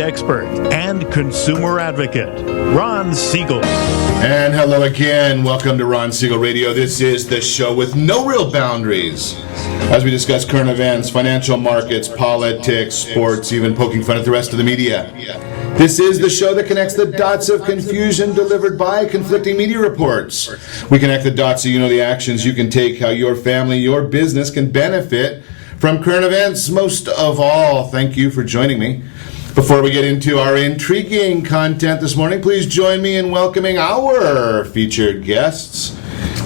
estate expert and consumer advocate, Ron Siegel. And hello again. Welcome to Ron Siegel Radio. This is the show with no real boundaries, as we discuss current events, financial markets, politics, sports, even poking fun at the rest of the media. This is the show that connects the dots of confusion delivered by conflicting media reports. We connect the dots so you know the actions you can take, how your family, your business can benefit from current events. Most of all, thank you for joining me. Before we get into our intriguing content this morning, please join me in welcoming our featured guests.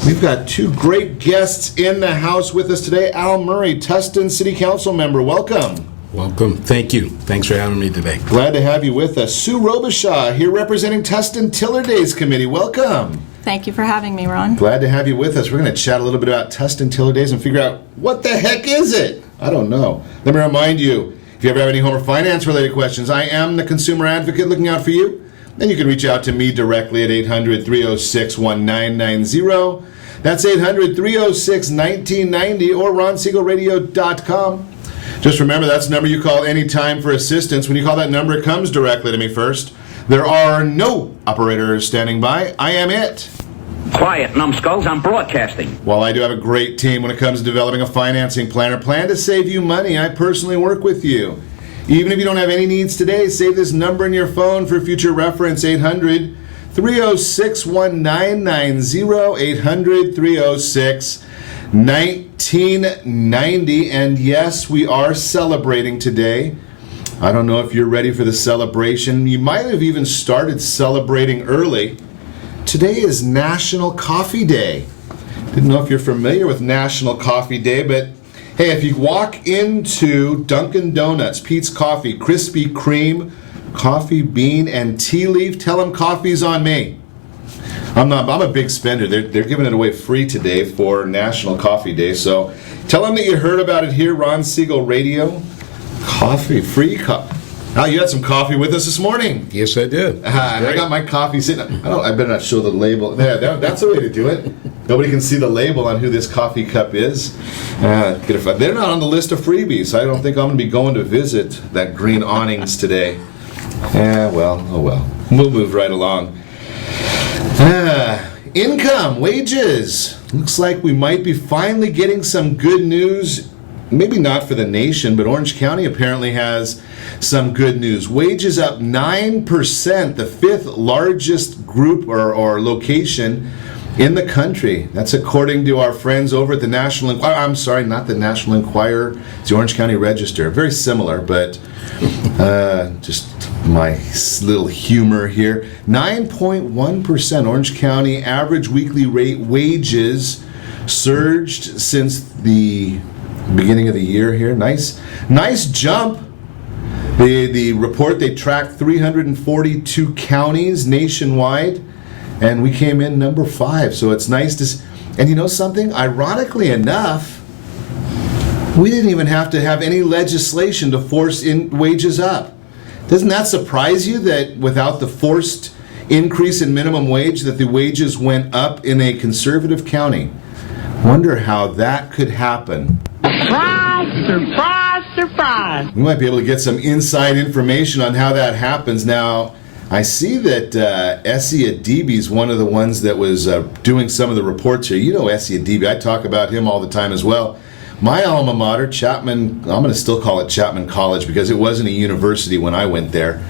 We've got two great guests in the house with us today. Al Murray, Tustin City Council member, welcome. Welcome. Thank you. Thanks for having me today. Glad to have you with us. Sue Robishaw, here representing Tustin Tiller Days Committee. Welcome. Thank you for having me, Ron. Glad to have you with us. We're going to chat a little bit about Tustin Tiller Days and figure out what the heck is it? I don't know. Let me remind you, if you ever have any home or finance-related questions, I am the consumer advocate looking out for you. And you can reach out to me directly at 800-306-1990. That's 800-306-1990 or ronsiegelradio.com. Just remember, that's the number you call anytime for assistance. When you call that number, it comes directly to me first. There are no operators standing by. I am it. Quiet, numbskulls, I'm broadcasting. While I do have a great team when it comes to developing a financing plan or plan to save you money, I personally work with you. Even if you don't have any needs today, save this number in your phone for future reference, 800-306-1990, 800-306-1990. And yes, we are celebrating today. I don't know if you're ready for the celebration. You might have even started celebrating early. Today is National Coffee Day. Didn't know if you're familiar with National Coffee Day, but hey, if you walk into Dunkin' Donuts, Pete's Coffee, Krispy Kreme, coffee bean, and tea leaf, tell them coffee's on me. I'm a big spender. They're giving it away free today for National Coffee Day, so tell them that you heard about it here, Ron Siegel Radio. Coffee, free coffee. Al, you had some coffee with us this morning. Yes, I did. I got my coffee sitting. I better not show the label. That's the way to do it. Nobody can see the label on who this coffee cup is. They're not on the list of freebies. I don't think I'm going to be going to visit that green awnings today. Oh well. We'll move right along. Income, wages. Looks like we might be finally getting some good news. Maybe not for the nation, but Orange County apparently has some good news. Wages up 9%, the fifth largest group or location in the country. That's according to our friends over at the National Enquirer. I'm sorry, not the National Enquirer. It's the Orange County Register. Very similar, but just my little humor here. 9.1% Orange County average weekly rate wages surged since the beginning of the year here. Nice jump. The report, they tracked 342 counties nationwide, and we came in number 5. So it's nice to and you know something? Ironically enough, we didn't even have to have any legislation to force in wages up. Doesn't that surprise you that without the forced increase in minimum wage that the wages went up in a conservative county? Wonder how that could happen. Surprise! We might be able to get some inside information on how that happens. Now, I see that Essie Adibi is one of the ones that was doing some of the reports here. You know Essie Adibi. I talk about him all the time as well. My alma mater, Chapman, I'm going to still call it Chapman College because it wasn't a university when I went there.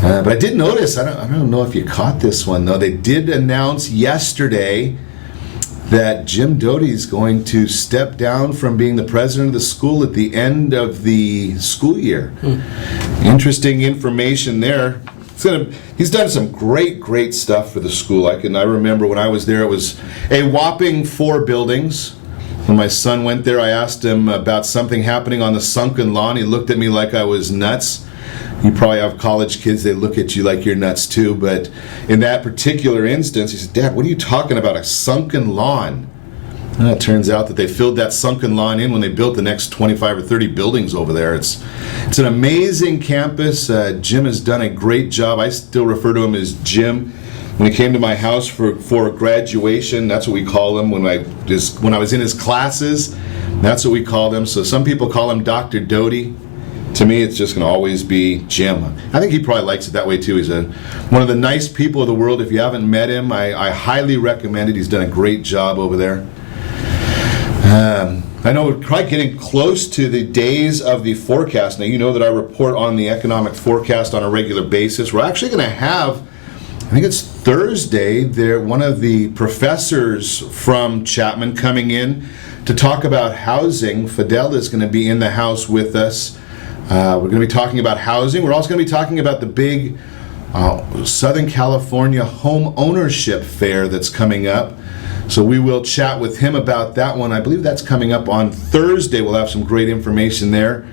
But I did notice, I don't know if you caught this one, though. They did announce yesterday that Jim Doty's going to step down from being the president of the school at the end of the school year. Interesting information there. He's done some great stuff for the school. I remember when I was there, it was a whopping 4 buildings. When my son went there, I asked him about something happening on the sunken lawn. He looked at me like I was nuts. You probably have college kids, they look at you like you're nuts too, but in that particular instance, he said, Dad, what are you talking about, a sunken lawn? And it turns out that they filled that sunken lawn in when they built the next 25 or 30 buildings over there. It's an amazing campus. Jim has done a great job. I still refer to him as Jim. When he came to my house for graduation, that's what we call him. When I was in his classes, that's what we called him. So some people call him Dr. Doty. to me, it's just going to always be Jim. I think he probably likes it that way too. He's one of the nice people of the world. If you haven't met him, I highly recommend it. He's done a great job over there. I know we're probably getting close to the days of the forecast. Now, you know that I report on the economic forecast on a regular basis. We're actually going to have, I think it's Thursday, one of the professors from Chapman coming in to talk about housing. Fidel is going to be in the house with us. We're going to be talking about housing. We're also going to be talking about the big Southern California home ownership fair that's coming up. So we will chat with him about that one. I believe that's coming up on Thursday. We'll have some great information there.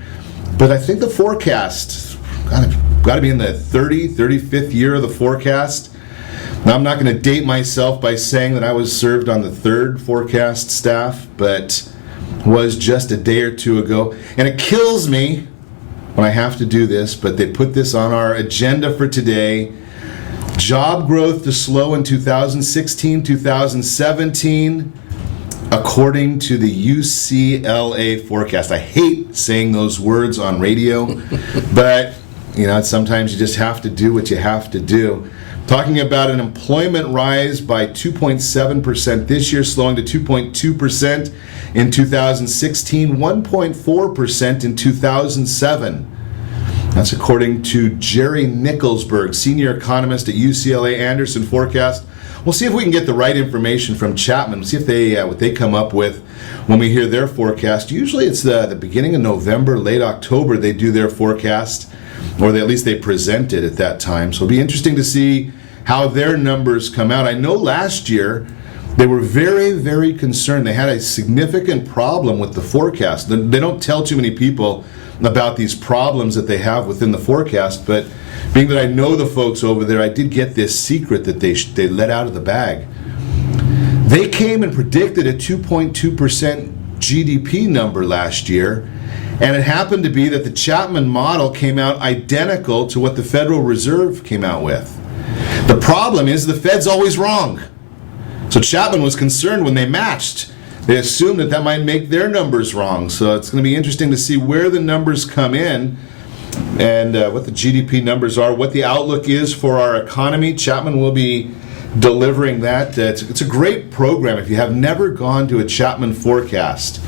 But I think the forecast, got to be in the 35th year of the forecast. Now, I'm not going to date myself by saying that I was served on the third forecast staff, but was just a day or two ago. And it kills me when I have to do this, but they put this on our agenda for today. Job growth to slow in 2016, 2017, according to the UCLA forecast. I hate saying those words on radio, but sometimes you just have to do what you have to do. Talking about an employment rise by 2.7% this year, slowing to 2.2% in 2016, 1.4% in 2007. That's according to Jerry Nicholsberg, senior economist at UCLA Anderson Forecast. We'll see if we can get the right information from Chapman. See if they what they come up with when we hear their forecast. Usually it's the beginning of November, late October they do their forecast, or at least they present it at that time. So it'll be interesting to see how their numbers come out. I know last year they were very, very concerned. They had a significant problem with the forecast. They don't tell too many people about these problems that they have within the forecast, but being that I know the folks over there, I did get this secret that they let out of the bag. They came and predicted a 2.2% GDP number last year, and it happened to be that the Chapman model came out identical to what the Federal Reserve came out with. The problem is the Fed's always wrong. So Chapman was concerned when they matched. They assumed that might make their numbers wrong. So it's going to be interesting to see where the numbers come in and what the GDP numbers are, what the outlook is for our economy. Chapman will be delivering that. It's a great program if you have never gone to a Chapman forecast.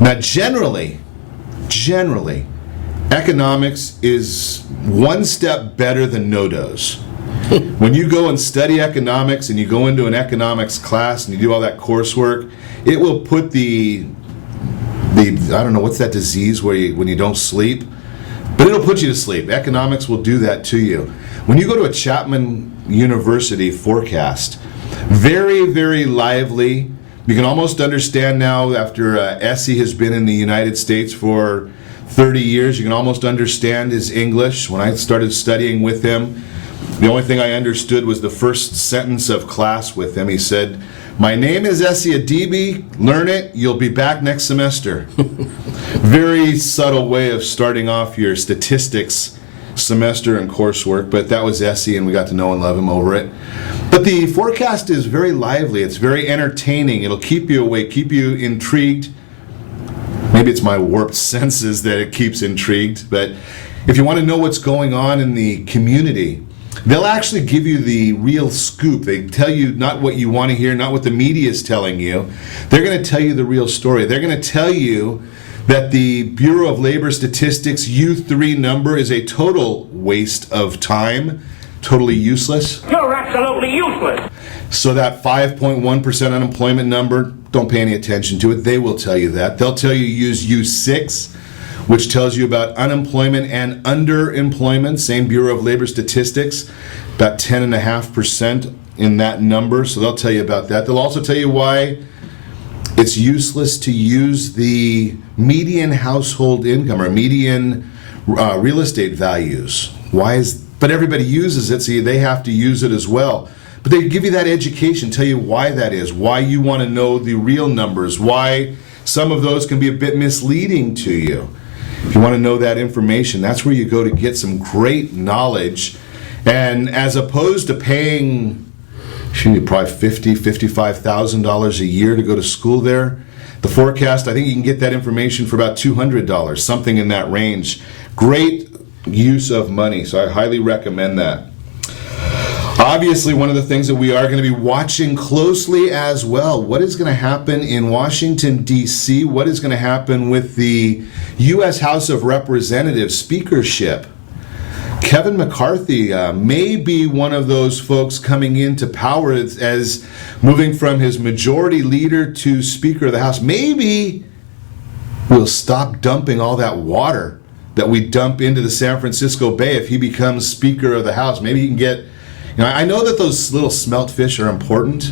Now, generally, economics is one step better than no-dos. When you go and study economics and you go into an economics class and you do all that coursework, it will put the I don't know, what's that disease when you don't sleep? But it'll put you to sleep. Economics will do that to you. When you go to a Chapman University forecast, very, very lively. You can almost understand now after Essie has been in the United States for 30 years, you can almost understand his English. When I started studying with him, the only thing I understood was the first sentence of class with him. He said, "My name is Essie Adibi. Learn it. You'll be back next semester." Very subtle way of starting off your statistics semester and coursework, but that was Essie, and we got to know and love him over it. But the forecast is very lively. It's very entertaining. It'll keep you awake, keep you intrigued. Maybe it's my warped senses that it keeps intrigued, but if you want to know what's going on in the community, they'll actually give you the real scoop. They tell you not what you want to hear, not what the media is telling you. They're going to tell you the real story. They're going to tell you that the Bureau of Labor Statistics U3 number is a total waste of time, totally useless. You're absolutely useless. So that 5.1% unemployment number, don't pay any attention to it. They will tell you that. They'll tell you use U6, which tells you about unemployment and underemployment. Same Bureau of Labor Statistics, about 10.5% in that number. So they'll tell you about that. They'll also tell you why it's useless to use the median household income or median real estate values. But everybody uses it, so they have to use it as well. But they give you that education, tell you why that is, why you want to know the real numbers, why some of those can be a bit misleading to you. If you want to know that information, that's where you go to get some great knowledge. And as opposed to paying probably $50,000, $55,000 a year to go to school there, the forecast, I think you can get that information for about $200, something in that range. Great use of money, so I highly recommend that. Obviously, one of the things that we are going to be watching closely as well, what is going to happen in Washington, D.C., what is going to happen with the U.S. House of Representatives speakership. Kevin McCarthy may be one of those folks coming into power as moving from his majority leader to Speaker of the House. Maybe we'll stop dumping all that water that we dump into the San Francisco Bay if he becomes Speaker of the House. Maybe he can get... I know that those little smelt fish are important,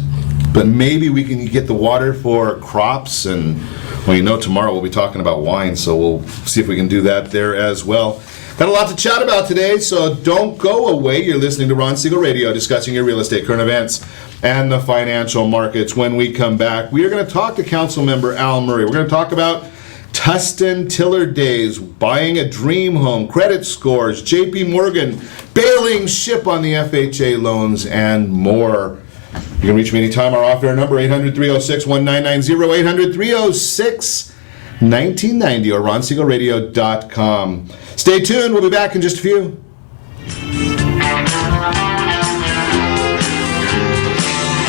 but maybe we can get the water for crops. And, tomorrow we'll be talking about wine, so we'll see if we can do that there as well. Got a lot to chat about today, so don't go away. You're listening to Ron Siegel Radio, discussing your real estate, current events, and the financial markets. When we come back, we are going to talk to Council Member Al Murray. We're going to talk about Tustin Tiller days, buying a dream home, credit scores, JP Morgan bailing ship on the FHA loans, and more. You can reach me anytime. Our off-air number, 800-306-1990, 800-306-1990, or ronsiegelradio.com. Stay tuned. We'll be back in just a few.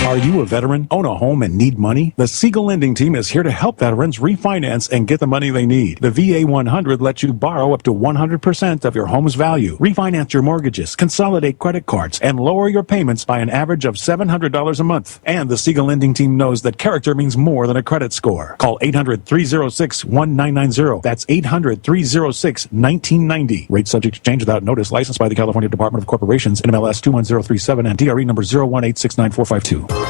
Are you a veteran, own a home, and need money? The Siegel Lending Team is here to help veterans refinance and get the money they need. The VA 100 lets you borrow up to 100% of your home's value, refinance your mortgages, consolidate credit cards, and lower your payments by an average of $700 a month. And the Siegel Lending Team knows that character means more than a credit score. Call 800-306-1990. That's 800-306-1990. Rate subject to change without notice. Licensed by the California Department of Corporations, NMLS 21037, and DRE number 018694552.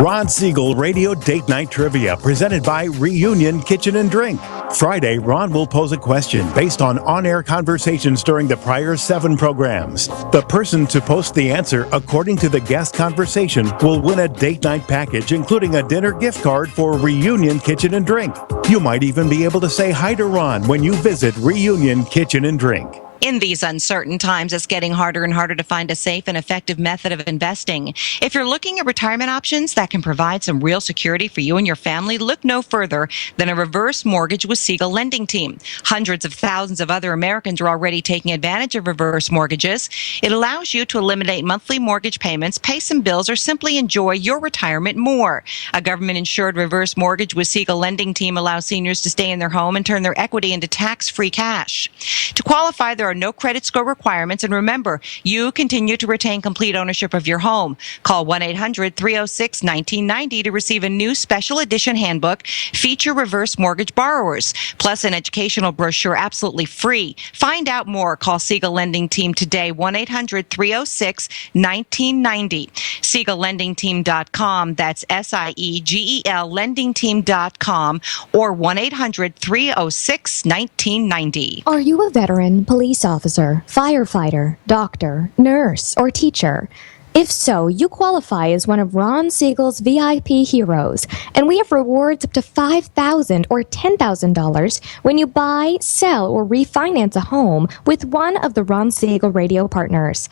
Ron Siegel Radio Date Night Trivia, presented by Reunion Kitchen and Drink. Friday, Ron will pose a question based on-air conversations during the prior 7 programs. The person to post the answer according to the guest conversation will win a date night package, including a dinner gift card for Reunion Kitchen and Drink. You might even be able to say hi to Ron when you visit Reunion Kitchen and Drink. In these uncertain times, it's getting harder and harder to find a safe and effective method of investing. If you're looking at retirement options that can provide some real security for you and your family, look no further than a reverse mortgage with Siegel Lending Team. Hundreds of thousands of other Americans are already taking advantage of reverse mortgages. It allows you to eliminate monthly mortgage payments, pay some bills, or simply enjoy your retirement more. A government-insured reverse mortgage with Siegel Lending Team allows seniors to stay in their home and turn their equity into tax-free cash. To qualify, there are no credit score requirements, and remember, you continue to retain complete ownership of your home. Call 1-800-306-1990 to receive a new special edition handbook, Feature Reverse Mortgage Borrowers, plus an educational brochure absolutely free. Find out more. Call Siegel Lending Team today, 1-800-306-1990. SiegelLendingTeam.com, that's SIEGEL lendingteam.com, or 1-800-306-1990. Are you a veteran, police officer, firefighter, doctor, nurse, or teacher? If so, you qualify as one of Ron Siegel's VIP heroes, and we have rewards up to $5,000 or $10,000 when you buy, sell, or refinance a home with one of the Ron Siegel radio partners.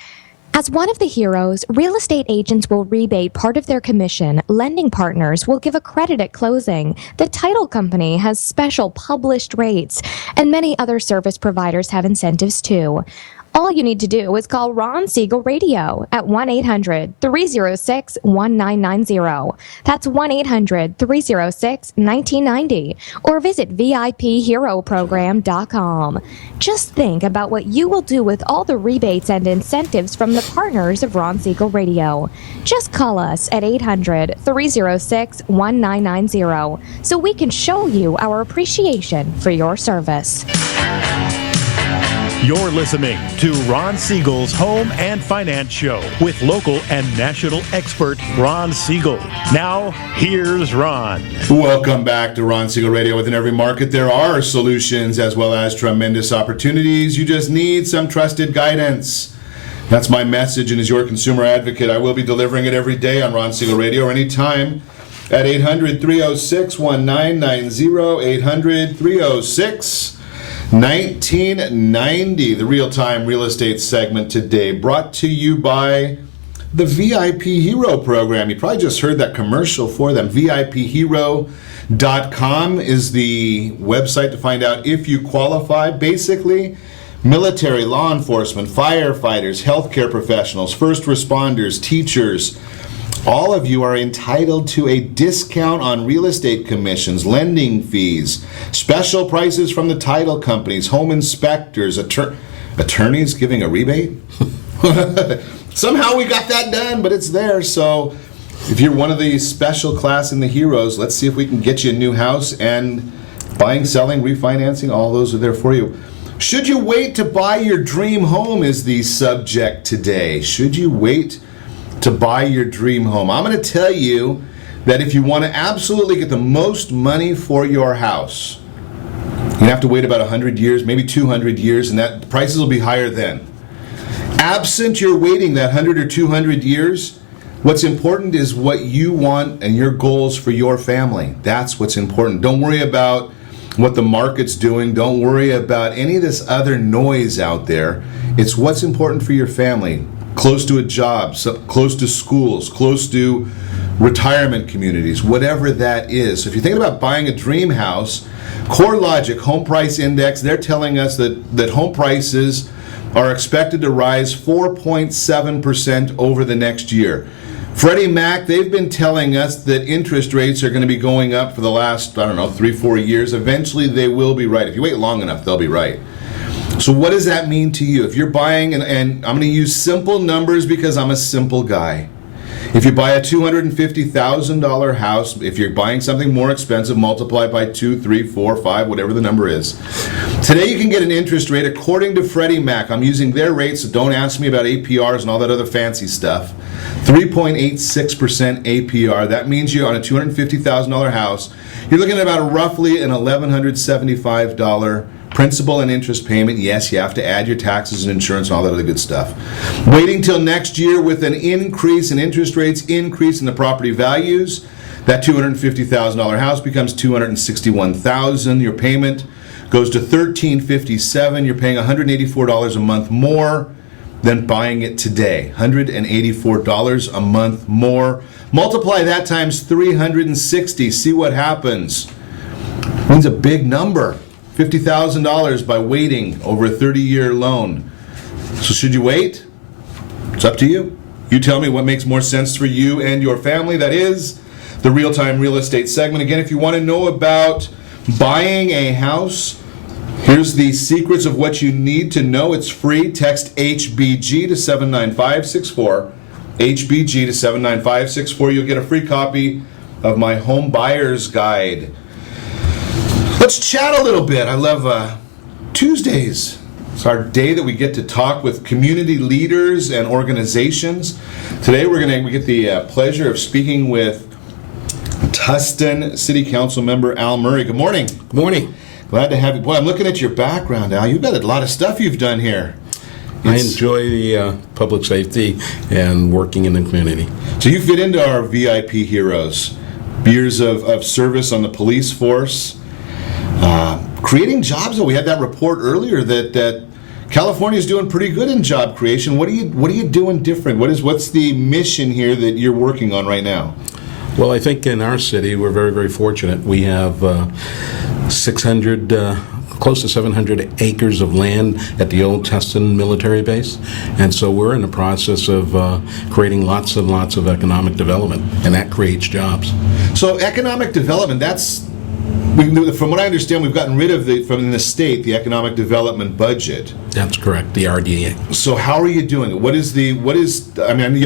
As one of the heroes, real estate agents will rebate part of their commission. Lending partners will give a credit at closing. The title company has special published rates, and many other service providers have incentives too. All you need to do is call Ron Siegel Radio at 1-800-306-1990. That's 1-800-306-1990. Or visit VIPHeroProgram.com. Just think about what you will do with all the rebates and incentives from the partners of Ron Siegel Radio. Just call us at 800-306-1990 so we can show you our appreciation for your service. You're listening to Ron Siegel's Home and Finance Show with local and national expert Ron Siegel. Now, here's Ron. Welcome back to Ron Siegel Radio. Within every market, there are solutions as well as tremendous opportunities. You just need some trusted guidance. That's my message, and as your consumer advocate, I will be delivering it every day on Ron Siegel Radio or anytime at 800-306-1990, 800-306-1990, the real-time real estate segment today, brought to you by the VIP Hero program. You probably just heard that commercial for them, VIPHero.com. ESPN.com is the website to find out if you qualify. Basically, military, law enforcement, firefighters, healthcare professionals, first responders, teachers, all of you are entitled to a discount on real estate commissions, lending fees, special prices from the title companies, home inspectors, attorneys giving a rebate. Somehow we got that done, but it's there. So if you're one of the special class in the heroes, let's see if we can get you a new house. And buying, selling, refinancing, all those are there for you. Should you wait to buy your dream home is the subject today. Should you wait to buy your dream home? I'm going to tell you that if you want to absolutely get the most money for your house, you have to wait about 100 years, maybe 200 years, and that prices will be higher then. Absent your waiting that 100 or 200 years, what's important is what you want and your goals for your family. That's what's important. Don't worry about what the market's doing. Don't worry about any of this other noise out there. It's what's important for your family. Close to a job, close to schools, close to retirement communities, whatever that is. So if you're thinking about buying a dream house, CoreLogic Home Price Index, they're telling us that home prices are expected to rise 4.7% over the next year. Freddie Mac, they've been telling us that interest rates are going to be going up for the last, 3-4 years. Eventually they will be right. If you wait long enough, they'll be right. So what does that mean to you? If you're buying, and I'm going to use simple numbers because I'm a simple guy. If you buy a $250,000 house, if you're buying something more expensive, multiply by 2, 3, 4, 5, whatever the number is. Today you can get an interest rate according to Freddie Mac. I'm using their rates, so don't ask me about APRs and all that other fancy stuff. 3.86% APR. That means you on a $250,000 house, you're looking at about roughly an $1,175 principal and interest payment. Yes, you have to add your taxes and insurance and all that other good stuff. Waiting till next year with an increase in interest rates, increase in the property values, that $250,000 house becomes $261,000. Your payment goes to $1,357. You're paying $184 a month more than buying it today. $184 a month more. Multiply that times 360. See what happens. Means a big number. $50,000 by waiting over a 30-year loan. So should you wait? It's up to you. You tell me what makes more sense for you and your family. That is the Real-Time Real Estate segment. Again, if you want to know about buying a house, here's the secrets of what you need to know. It's free. Text HBG to 79564. HBG to 79564. You'll get a free copy of my Home Buyer's Guide. Let's chat a little bit. I love Tuesdays. It's our day that we get to talk with community leaders and organizations. Today we get the pleasure of speaking with Tustin City Council member Al Murray. Good morning. Good morning. Glad to have you. Boy, I'm looking at your background, Al. You've got a lot of stuff you've done here. I enjoy the public safety and working in the community. So you fit into our VIP heroes. Years of service on the police force. Creating jobs. We had that report earlier that California is doing pretty good in job creation. What are you doing different? What's the mission here that you're working on right now? Well, I think in our city we're very, very fortunate. We have 600, close to 700 acres of land at the old Tustin military base, and so we're in the process of creating lots and lots of economic development, and that creates jobs. So economic development, from what I understand, we've gotten rid of from the state, the economic development budget. That's correct, the RDA. So how are you doing it?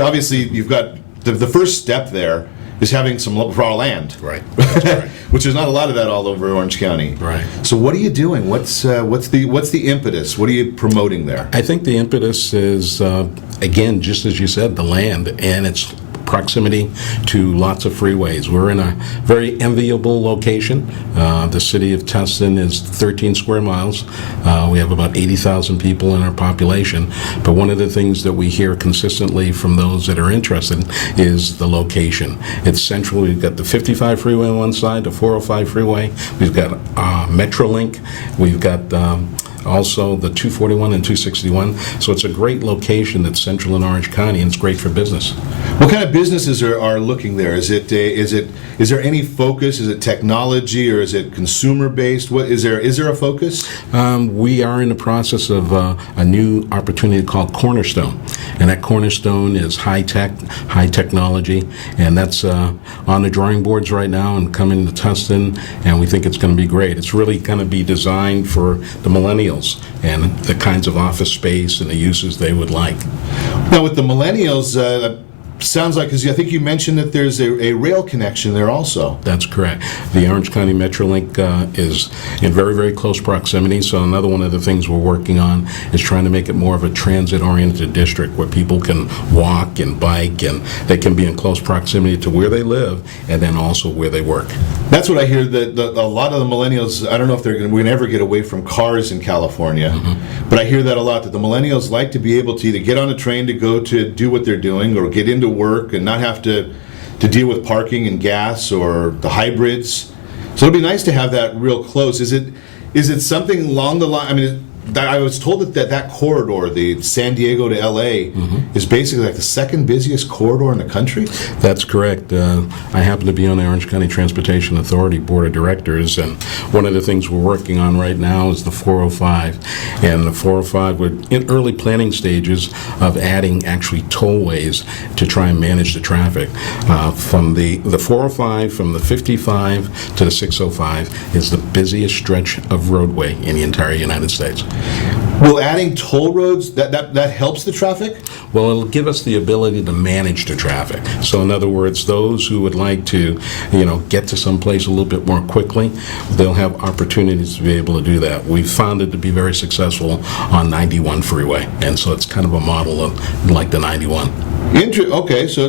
Obviously you've got the first step there is having some raw land. Right. That's right. Which is not a lot of that all over Orange County. Right. So what are you doing? What's the impetus? What are you promoting there? I think the impetus is, again, just as you said, the land and its proximity to lots of freeways. We're in a very enviable location. The city of Tustin is 13 square miles. We have about 80,000 people in our population. But one of the things that we hear consistently from those that are interested is the location. It's central. We've got the 55 freeway on one side, the 405 freeway. We've got Metrolink. We've got also the 241 and 261. So it's a great location that's central in Orange County, and it's great for business. What kind of businesses are looking there? Is there any focus? Is it technology or is it consumer based? What is there a focus? We are in the process of a new opportunity called Cornerstone, and that Cornerstone is high technology, and that's on the drawing boards right now and coming to Tustin, and we think it's going to be great. It's really going to be designed for the millennials and the kinds of office space and the uses they would like. Now, with the millennials, sounds like, because I think you mentioned that there's a rail connection there also. That's correct. The Orange County Metrolink is in very, very close proximity, so another one of the things we're working on is trying to make it more of a transit-oriented district where people can walk and bike, and they can be in close proximity to where they live and then also where they work. That's what I hear, that a lot of the millennials, I don't know if we're going to ever get away from cars in California, but I hear that a lot, that the millennials like to be able to either get on a train to go to do what they're doing or get into work and not have to deal with parking and gas or the hybrids. So it'd be nice to have that real close. Is it something along the line? I mean, I was told that corridor, the San Diego to LA, is basically like the second busiest corridor in the country. That's correct. I happen to be on the Orange County Transportation Authority Board of Directors, and one of the things we're working on right now is the 405. And the 405, we're in early planning stages of adding actually tollways to try and manage the traffic. From the 405, from the 55 to the 605 is the busiest stretch of roadway in the entire United States. Will adding toll roads, that helps the traffic? Well, it'll give us the ability to manage the traffic. So in other words, those who would like to, get to someplace a little bit more quickly, they'll have opportunities to be able to do that. We've found it to be very successful on 91 freeway, and so it's kind of a model of like the 91. Okay, so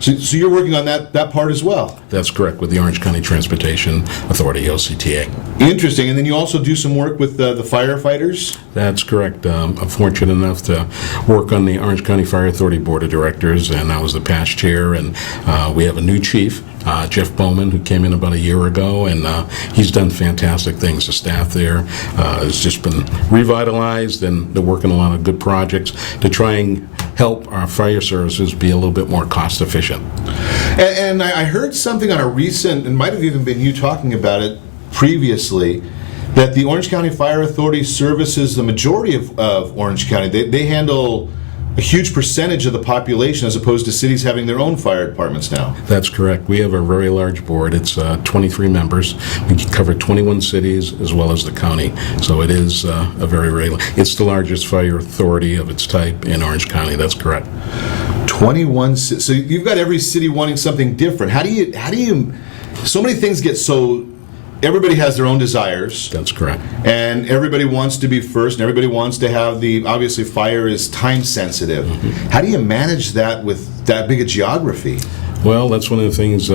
So you're working on that part as well? That's correct, with the Orange County Transportation Authority, OCTA. Interesting. And then you also do some work with the firefighters? That's correct. I'm fortunate enough to work on the Orange County Fire Authority Board of Directors, and I was the past chair, and we have a new chief, Jeff Bowman, who came in about a year ago, and he's done fantastic things. The staff there has just been revitalized, and they're working a lot of good projects to try and help our fire services be a little bit more cost efficient. And I heard something on a recent, it might have even been you talking about it previously, that the Orange County Fire Authority services the majority of Orange County. They handle a huge percentage of the population as opposed to cities having their own fire departments now. That's correct. We have a very large board. It's 23 members. We cover 21 cities as well as the county. So it is it's the largest fire authority of its type in Orange County. That's correct. 21. So you've got every city wanting something different. How do you? So many things get so. Everybody has their own desires. That's correct. And everybody wants to be first, and everybody wants to have obviously fire is time sensitive. How do you manage that with that big a geography? Well, that's one of the things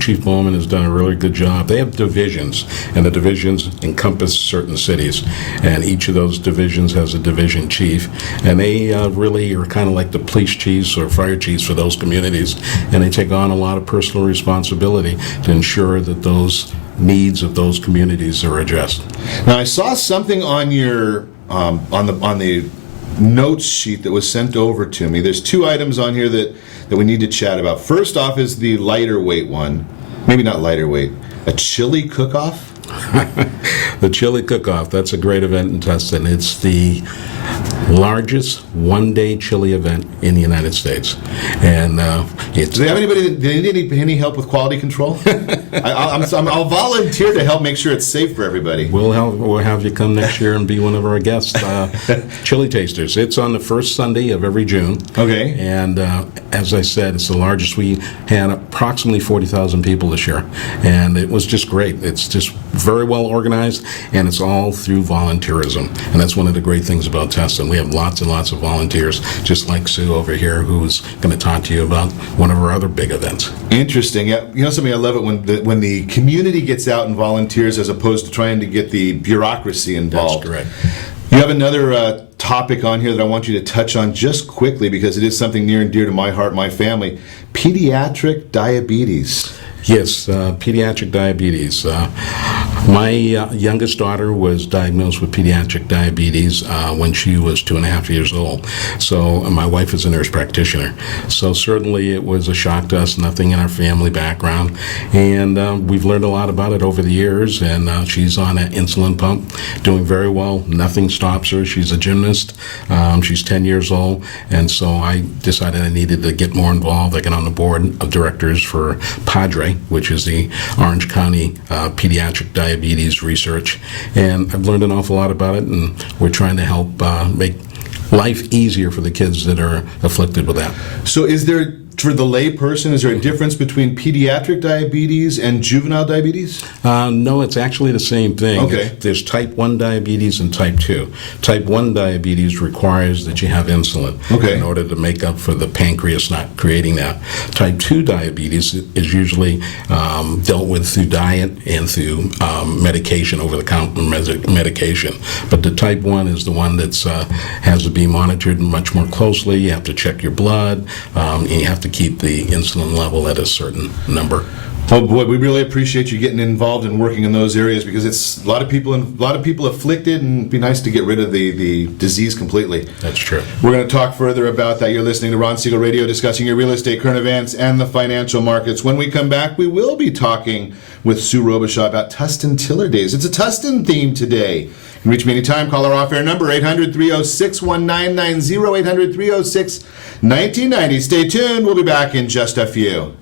Chief Bowman has done a really good job. They have divisions, and the divisions encompass certain cities, and each of those divisions has a division chief, and they really are kind of like the police chiefs or fire chiefs for those communities, and they take on a lot of personal responsibility to ensure that those needs of those communities are addressed. Now, I saw something on your on the notes sheet that was sent over to me. There's two items on here that we need to chat about. First off is the lighter weight one. Maybe not lighter weight. A chili cook-off? The chili cook-off, that's a great event in Tustin. It's the largest one-day chili event in the United States. And do they have anybody that need any help with quality control? I'll volunteer to help make sure it's safe for everybody. We'll have you come next year and be one of our guests chili tasters. It's on the first Sunday of every June. Okay. And as I said, it's the largest. We had approximately 40,000 people this year, and it was just great. It's just very well organized, and it's all through volunteerism. And that's one of the great things about Tustin. We have lots and lots of volunteers, just like Sue over here, who's going to talk to you about one of our other big events. Interesting. Yeah, you know something, I love it when the community gets out and volunteers as opposed to trying to get the bureaucracy involved. That's correct. You have another topic on here that I want you to touch on just quickly because it is something near and dear to my heart, my family. Pediatric diabetes. Yes, pediatric diabetes. My youngest daughter was diagnosed with pediatric diabetes when she was 2.5 years old. So my wife is a nurse practitioner. So certainly it was a shock to us, nothing in our family background. And we've learned a lot about it over the years. And she's on an insulin pump, doing very well. Nothing stops her. She's a gymnast. She's 10 years old. And so I decided I needed to get more involved. I got on the board of directors for PADRE, which is the Orange County Pediatric Diabetes Research, and I've learned an awful lot about it, and we're trying to help make life easier for the kids that are afflicted with that. So is there, for the lay person, is there a difference between pediatric diabetes and juvenile diabetes? No, it's actually the same thing. Okay. There's type 1 diabetes and type 2. Type 1 diabetes requires that you have insulin in order to make up for the pancreas not creating that. Type 2 diabetes is usually dealt with through diet and through medication, over-the-counter medication. But the type 1 is the one that has to be monitored much more closely. You have to check your blood, and you have to keep the insulin level at a certain number. Oh boy, we really appreciate you getting involved and working in those areas, because it's a lot of people afflicted, and it'd be nice to get rid of the disease completely. That's true. We're going to talk further about that. You're listening to Ron Siegel Radio, discussing your real estate, current events, and the financial markets. When we come back, we will be talking with Sue Robishaw about Tustin Tiller Days. It's a Tustin theme today. You can reach me anytime. Call our off-air number, 800-306-1990, 800-306-1990. Stay tuned. We'll be back in just a few.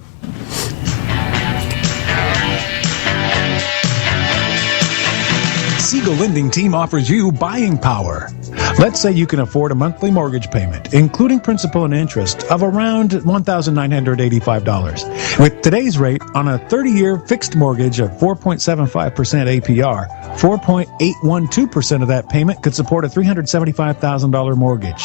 Siegel Lending Team offers you buying power. Let's say you can afford a monthly mortgage payment, including principal and interest, of around $1,985. With today's rate on a 30-year fixed mortgage of 4.75% APR, 4.812% of that payment could support a $375,000 mortgage.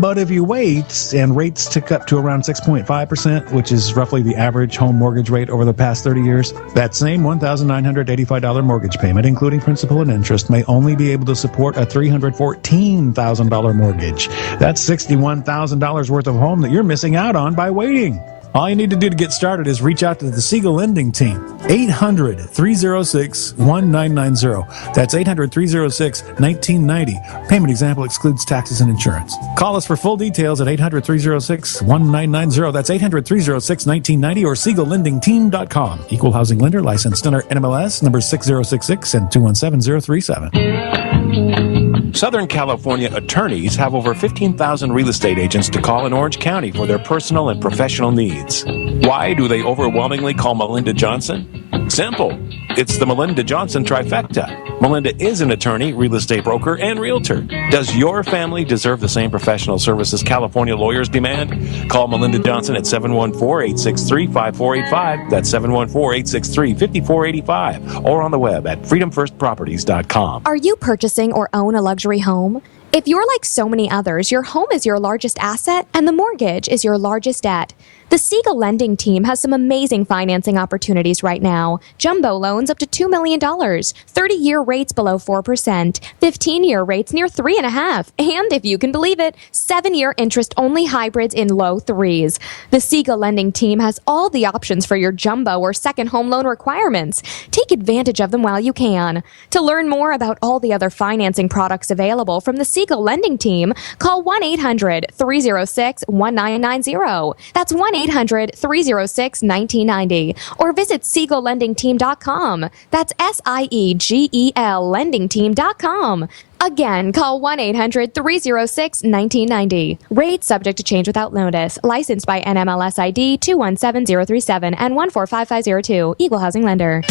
But if you wait and rates tick up to around 6.5%, which is roughly the average home mortgage rate over the past 30 years, that same $1,985 mortgage payment, including principal and interest, may only be able to support a $314,000 mortgage. That's $61,000 worth of home that you're missing out on by waiting. All you need to do to get started is reach out to the Siegel Lending Team. 800-306-1990. That's 800-306-1990. Payment example excludes taxes and insurance. Call us for full details at 800-306-1990. That's 800-306-1990 or SiegelLendingTeam.com. Equal housing lender, licensed under NMLS number 6066 and 217037. Southern California attorneys have over 15,000 real estate agents to call in Orange County for their personal and professional needs. Why do they overwhelmingly call Melinda Johnson? Simple. It's the Melinda Johnson trifecta. Melinda is an attorney, real estate broker, and realtor. Does your family deserve the same professional services California lawyers demand? Call Melinda Johnson at 714-863-5485. That's 714-863-5485. Or on the web at freedomfirstproperties.com. Are you purchasing or own a luxury home? If you're like so many others, your home is your largest asset and the mortgage is your largest debt. The Siegel Lending Team has some amazing financing opportunities right now. Jumbo loans up to $2 million, 30-year rates below 4%, 15-year rates near 3.5%, and if you can believe it, 7-year interest-only hybrids in low 3s. The Siegel Lending Team has all the options for your jumbo or second home loan requirements. Take advantage of them while you can. To learn more about all the other financing products available from the Siegel Lending Team, call 1-800-306-1990. That's 1-800-306-1990 or visit SiegelLendingTeam.com. That's SIEGEL Lendingteam.com. Again, call 1-800-306-1990. Rates subject to change without notice. Licensed by NMLS ID 217037 and 145502. Equal housing lender.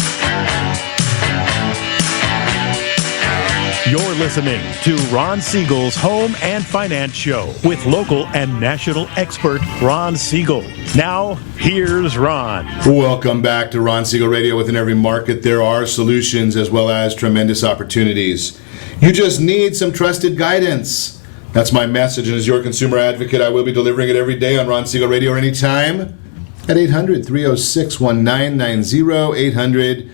You're listening to Ron Siegel's Home and Finance Show with local and national expert Ron Siegel. Now, here's Ron. Welcome back to Ron Siegel Radio. Within every market, there are solutions as well as tremendous opportunities. You just need some trusted guidance. That's my message, and as your consumer advocate, I will be delivering it every day on Ron Siegel Radio or anytime at 800-306-1990,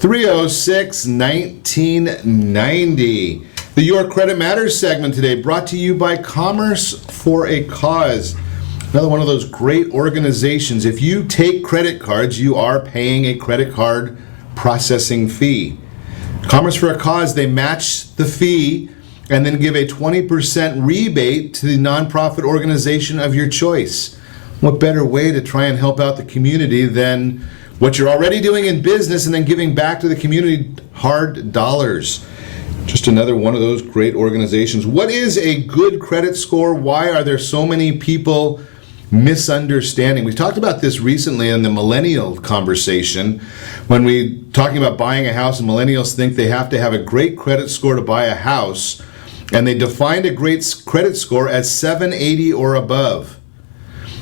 800-306-1990. The Your Credit Matters segment today brought to you by Commerce for a Cause. Another one of those great organizations. If you take credit cards, you are paying a credit card processing fee. Commerce for a Cause, they match the fee and then give a 20% rebate to the nonprofit organization of your choice. What better way to try and help out the community than what you're already doing in business and then giving back to the community hard dollars? Just another one of those great organizations. What is a good credit score? Why are there so many people misunderstanding? We talked about this recently in the millennial conversation. When we talking about buying a house, and millennials think they have to have a great credit score to buy a house, and they defined a great credit score as 780 or above.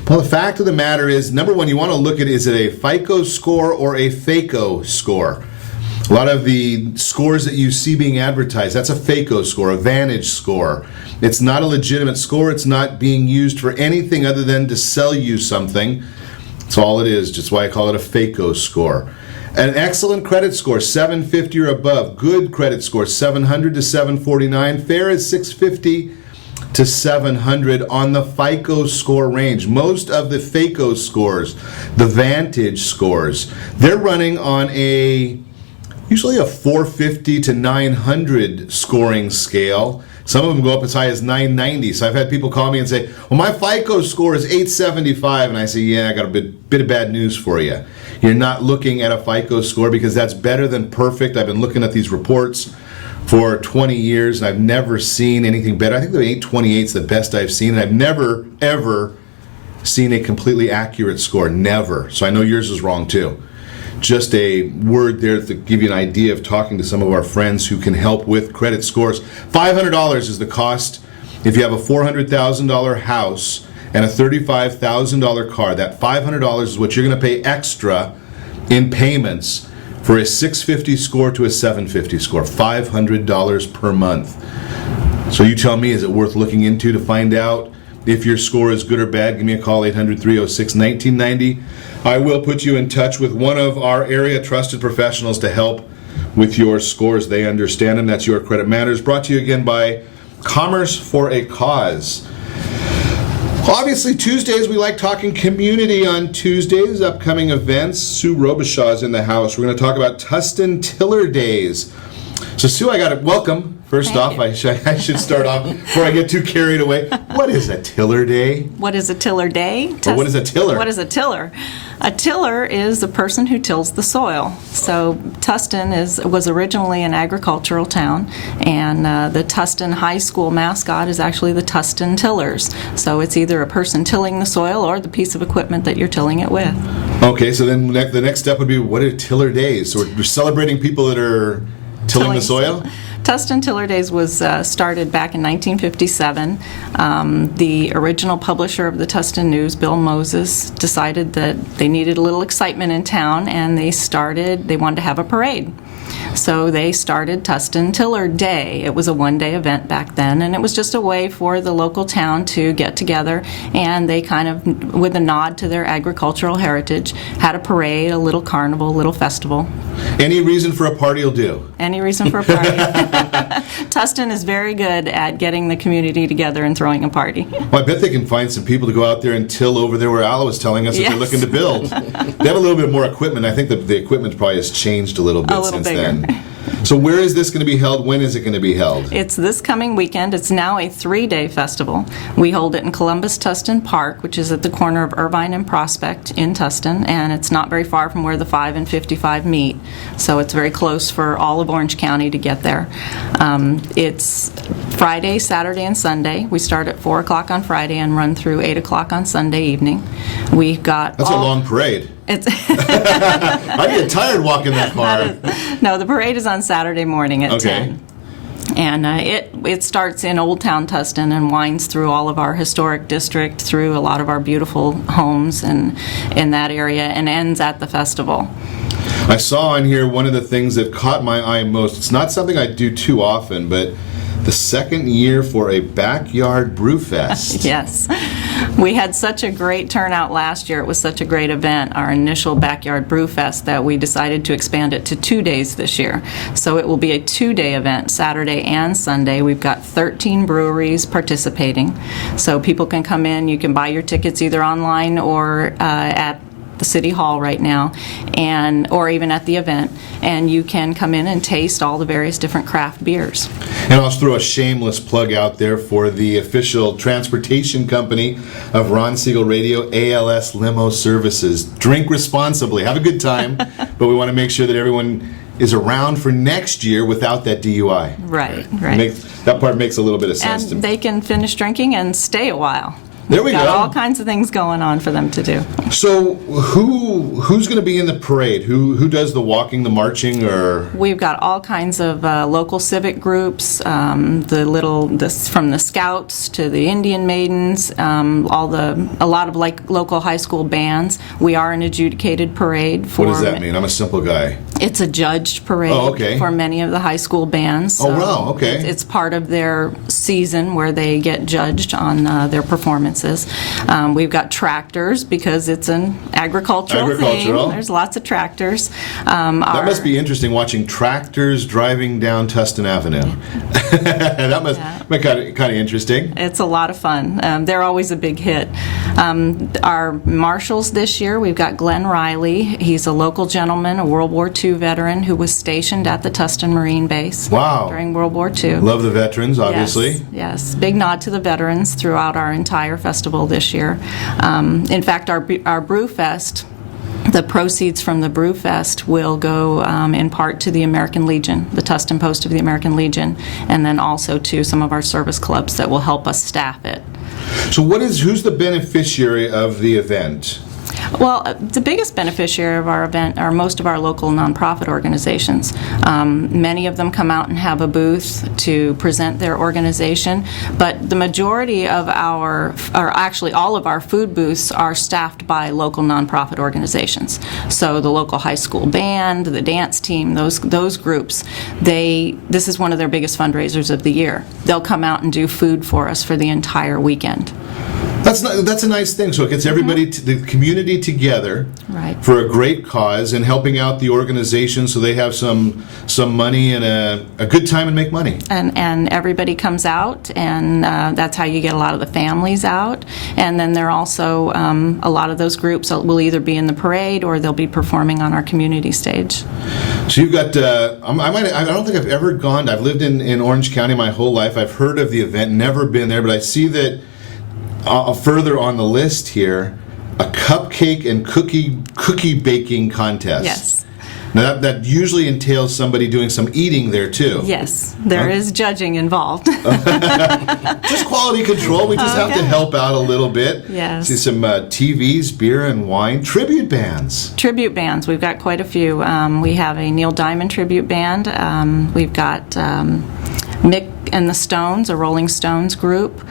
Well, the fact of the matter is, number one, you want to look at, is it a FICO score or a FACO score? A lot of the scores that you see being advertised, that's a FACO score, a Vantage score. It's not a legitimate score. It's not being used for anything other than to sell you something. That's all it is. That's why I call it a FACO score. An excellent credit score, 750 or above. Good credit score, 700 to 749. Fair is 650 to 700 on the FICO score range. Most of the FACO scores, the Vantage scores, they're running on usually a 450 to 900 scoring scale. Some of them go up as high as 990. So I've had people call me and say, well, my FICO score is 875. And I say, yeah, I got a bit of bad news for you. You're not looking at a FICO score because that's better than perfect. I've been looking at these reports for 20 years, and I've never seen anything better. I think the 828 is the best I've seen, and I've never, ever seen a completely accurate score. Never. So I know yours is wrong, too. Just a word there to give you an idea of talking to some of our friends who can help with credit scores. $500 is the cost if you have a $400,000 house and a $35,000 car. That $500 is what you're going to pay extra in payments for a 650 score to a 750 score. $500 per month. So you tell me, is it worth looking into to find out if your score is good or bad? Give me a call, 800-306-1990. I will put you in touch with one of our area trusted professionals to help with your scores. They understand them. That's Your Credit Matters, brought to you again by Commerce for a Cause. Obviously, Tuesdays, we like talking community on Tuesdays, upcoming events. Sue Robishaw is in the house. We're going to talk about Tustin Tiller Days. So, Sue, I got to welcome. First off, I should start off before I get too carried away. What is a tiller day? What is a tiller day? Or what is a tiller? What is a tiller? A tiller is the person who tills the soil. So Tustin was originally an agricultural town, and the Tustin High School mascot is actually the Tustin Tillers. So it's either a person tilling the soil or the piece of equipment that you're tilling it with. Okay, so then the next step would be, what are tiller days? So we're celebrating people that are tilling the soil? Tustin Tiller Days was started back in 1957. The original publisher of the Tustin News, Bill Moses, decided that they needed a little excitement in town, and they wanted to have a parade. So they started Tustin Tiller Day. It was a one-day event back then, and it was just a way for the local town to get together, and they kind of, with a nod to their agricultural heritage, had a parade, a little carnival, a little festival. Any reason for a party will do. Any reason for a party. Tustin is very good at getting the community together and throwing a party. Well, I bet they can find some people to go out there and till over there where Al was telling us that they're looking to build. They have a little bit more equipment. I think the equipment probably has changed a little bit since then. So where is this going to be held? When is it going to be held? It's this coming weekend. It's now a 3-day festival. We hold it in Columbus Tustin Park, which is at the corner of Irvine and Prospect in Tustin, and it's not very far from where the 5 and 55 meet. So it's very close for all of Orange County to get there. It's Friday, Saturday, and Sunday. We start at 4 o'clock on Friday and run through 8 o'clock on Sunday evening. We've got That's a long parade. I get tired walking that far. No, the parade is on Saturday morning at 10. And it starts in Old Town Tustin and winds through all of our historic district, through a lot of our beautiful homes and in that area, and ends at the festival. I saw on here one of the things that caught my eye most. It's not something I do too often, but the second year for a backyard brew fest. Yes. We had such a great turnout last year. It was such a great event, our initial backyard brew fest, that we decided to expand it to 2 days this year. So it will be a 2-day event, Saturday and Sunday. We've got 13 breweries participating. So people can come in. You can buy your tickets either online or at the City Hall right now, or even at the event, and you can come in and taste all the various different craft beers. And I'll throw a shameless plug out there for the official transportation company of Ron Siegel Radio, ALS Limo Services. Drink responsibly, have a good time, but we want to make sure that everyone is around for next year without that DUI. Right. That part makes a little bit of sense to me. And they can finish drinking and stay a while. There we Got go. all kinds of things going on for them to do. So who's going to be in the parade? Who does the walking, the marching, or? We've got all kinds of local civic groups, from the Scouts to the Indian Maidens, a lot of local high school bands. We are an adjudicated parade for. What does that mean? I'm a simple guy. It's a judged parade for many of the high school bands. So wow, okay. It's part of their season where they get judged on their performances. We've got tractors because it's an agricultural thing. There's lots of tractors. That must be interesting, watching tractors driving down Tustin Avenue. That must be kind of interesting. It's a lot of fun. They're always a big hit. Our marshals this year, we've got Glenn Riley. He's a local gentleman, a World War II veteran who was stationed at the Tustin Marine Base during World War II. Love the veterans, obviously. Yes. Big nod to the veterans throughout our entire festival this year. In fact, our Brew Fest, the proceeds from the Brew Fest will go in part to the American Legion, the Tustin Post of the American Legion, and then also to some of our service clubs that will help us staff it. So who's the beneficiary of the event? Well, the biggest beneficiary of our event are most of our local nonprofit organizations. Many of them come out and have a booth to present their organization, but the majority of actually all of our food booths are staffed by local nonprofit organizations. So the local high school band, the dance team, those groups, this is one of their biggest fundraisers of the year. They'll come out and do food for us for the entire weekend. That's a nice thing. So it gets everybody, the community together for a great cause and helping out the organization so they have some money and a good time and make money. And everybody comes out, and that's how you get a lot of the families out. And then there are also a lot of those groups will either be in the parade or they'll be performing on our community stage. So you've got, I don't think I've ever gone, I've lived in Orange County my whole life. I've heard of the event, never been there, but I see that further on the list here, a cupcake and cookie baking contest. Yes. Now that usually entails somebody doing some eating there too. Yes, there is judging involved. Just quality control. We just have to help out a little bit. Yes. See some TVs, beer and wine, tribute bands. Tribute bands. We've got quite a few. We have a Neil Diamond tribute band. We've got Mick and the Stones, a Rolling Stones group.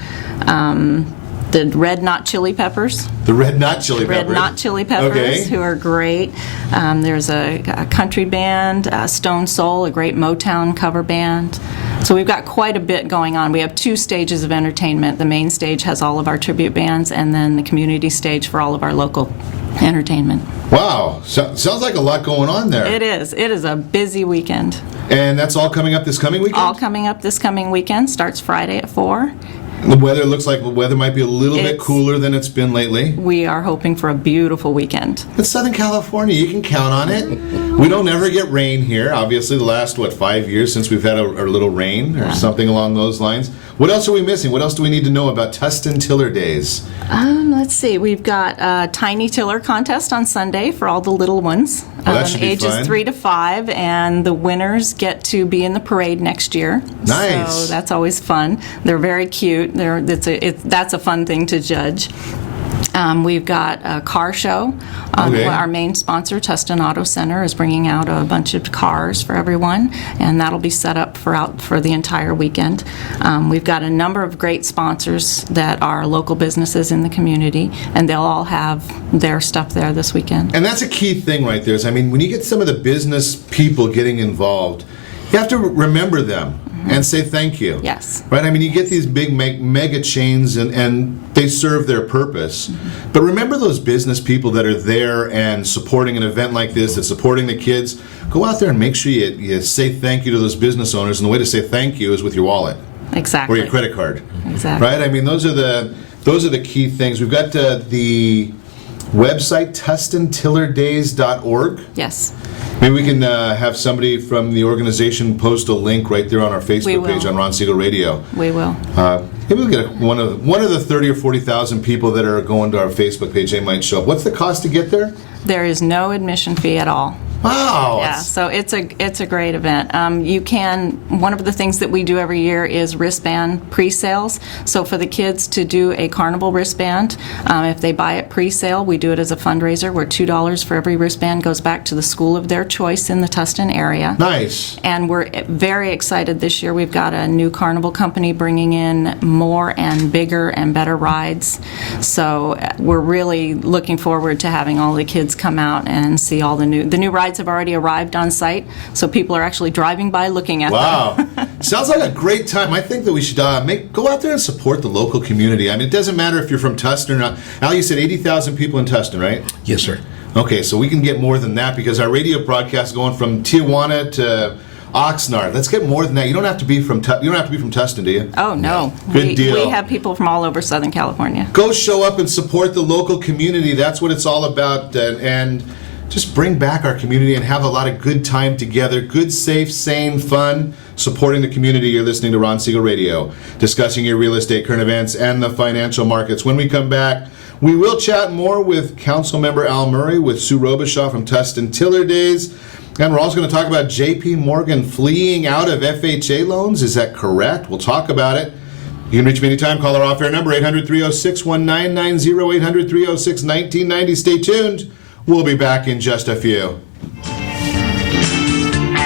The Red Knot Chili Peppers. The Red Knot Chili Peppers. Red Knot Chili Peppers, who are great. There's a country band, Stone Soul, a great Motown cover band. So we've got quite a bit going on. We have 2 stages of entertainment. The main stage has all of our tribute bands, and then the community stage for all of our local entertainment. Wow. Sounds like a lot going on there. It is. It is a busy weekend. And that's all coming up this coming weekend? All coming up this coming weekend. Starts Friday at 4. The weather looks like the weather might be a little bit cooler than it's been lately. We are hoping for a beautiful weekend. It's Southern California. You can count on it. We don't ever get rain here. Obviously, the last, 5 years since we've had a little rain or something along those lines. What else are we missing? What else do we need to know about Tustin Tiller Days? Let's see. We've got a tiny tiller contest on Sunday for all the little ones, ages 3 to 5, and the winners get to be in the parade next year. Nice. So that's always fun. They're very cute. That's a fun thing to judge. We've got a car show. Our main sponsor, Tustin Auto Center, is bringing out a bunch of cars for everyone, and that'll be set up for the entire weekend. We've got a number of great sponsors that are local businesses in the community, and they'll all have their stuff there this weekend. And that's a key thing right there. When you get some of the business people getting involved, you have to remember them. And say thank you. Yes. Right? You get these big mega chains and they serve their purpose. Mm-hmm. But remember those business people that are there and supporting an event like this, and supporting the kids. Go out there and make sure you say thank you to those business owners. And the way to say thank you is with your wallet. Exactly. Or your credit card. Exactly. Right? Those are the key things. We've got the Website, TustinTillerDays.org. Yes. Maybe we can have somebody from the organization post a link right there on our Facebook page on Ron Siegel Radio. We will. Maybe we'll get one of the 30 or 40,000 people that are going to our Facebook page. They might show up. What's the cost to get there? There is no admission fee at all. Wow. Yeah, so it's a great event. One of the things that we do every year is wristband pre-sales. So for the kids to do a carnival wristband, if they buy it pre-sale, we do it as a fundraiser where $2 for every wristband goes back to the school of their choice in the Tustin area. Nice. And we're very excited this year. We've got a new carnival company bringing in more and bigger and better rides. So we're really looking forward to having all the kids come out and see all the new rides have already arrived on site, so people are actually driving by looking at them. Wow. Sounds like a great time. I think that we should go out there and support the local community. I mean, it doesn't matter if you're from Tustin or not. Al, you said 80,000 people in Tustin, right? Yes, sir. Okay, so we can get more than that because our radio broadcast is going from Tijuana to Oxnard. Let's get more than that. You don't have to be from Tustin, do you? Oh, no. Good deal. We have people from all over Southern California. Go show up and support the local community. That's what it's all about. And just bring back our community and have a lot of good time together. Good, safe, sane, fun, supporting the community. You're listening to Ron Siegel Radio, discussing your real estate, current events, and the financial markets. When we come back, we will chat more with Councilmember Al Murray, with Sue Robishaw from Tustin Tiller Days. And we're also going to talk about J.P. Morgan fleeing out of FHA loans. Is that correct? We'll talk about it. You can reach me anytime. Call our off-air number, 800-306-1990, 800-306-1990. Stay tuned. We'll be back in just a few.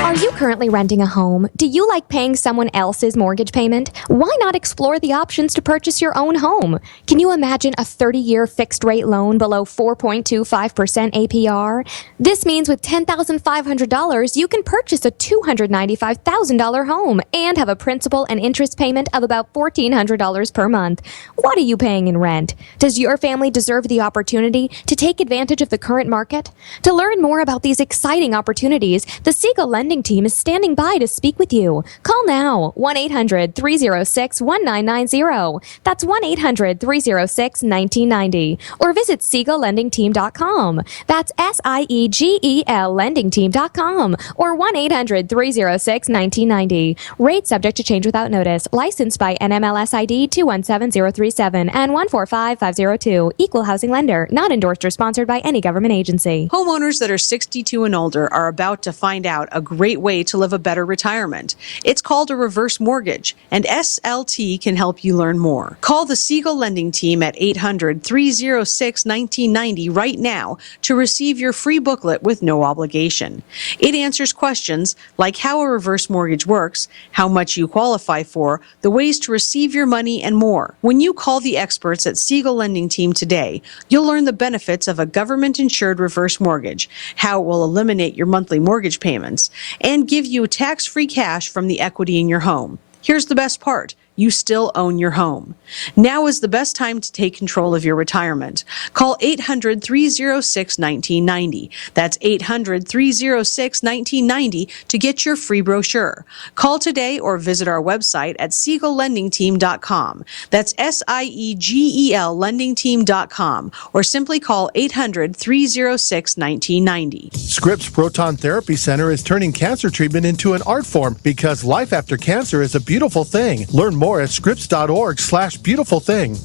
Are you currently renting a home? Do you like paying someone else's mortgage payment? Why not explore the options to purchase your own home? Can you imagine a 30-year fixed-rate loan below 4.25% APR? This means with $10,500, you can purchase a $295,000 home and have a principal and interest payment of about $1,400 per month. What are you paying in rent? Does your family deserve the opportunity to take advantage of the current market? To learn more about these exciting opportunities, the Siegel Lending Team is standing by to speak with you. Call now, 1-800-306-1990. That's 1-800-306-1990. Or visit SiegelLendingTeam.com. That's SIEGEL LendingTeam.com. Or 1-800-306-1990. Rate subject to change without notice. Licensed by NMLS ID 217037 and 145502. Equal housing lender. Not endorsed or sponsored by any government agency. Homeowners that are 62 and older are about to find out a great way to live a better retirement. It's called a reverse mortgage, and SLT can help you learn more. Call the Siegel Lending Team at 800-306-1990 right now to receive your free booklet with no obligation. It answers questions like how a reverse mortgage works, how much you qualify for, the ways to receive your money, and more. When you call the experts at Siegel Lending Team today, you'll learn the benefits of a government-insured reverse mortgage, how it will eliminate your monthly mortgage payments, and give you tax-free cash from the equity in your home. Here's the best part. You still own your home. Now is the best time to take control of your retirement. Call 800-306-1990. That's 800-306-1990 to get your free brochure. Call today or visit our website at SiegelLendingTeam.com. That's SIEGEL LendingTeam.com, or simply call 800-306-1990. Scripps Proton Therapy Center is turning cancer treatment into an art form because life after cancer is a beautiful thing. Learn more at scripps.org/beautiful thing.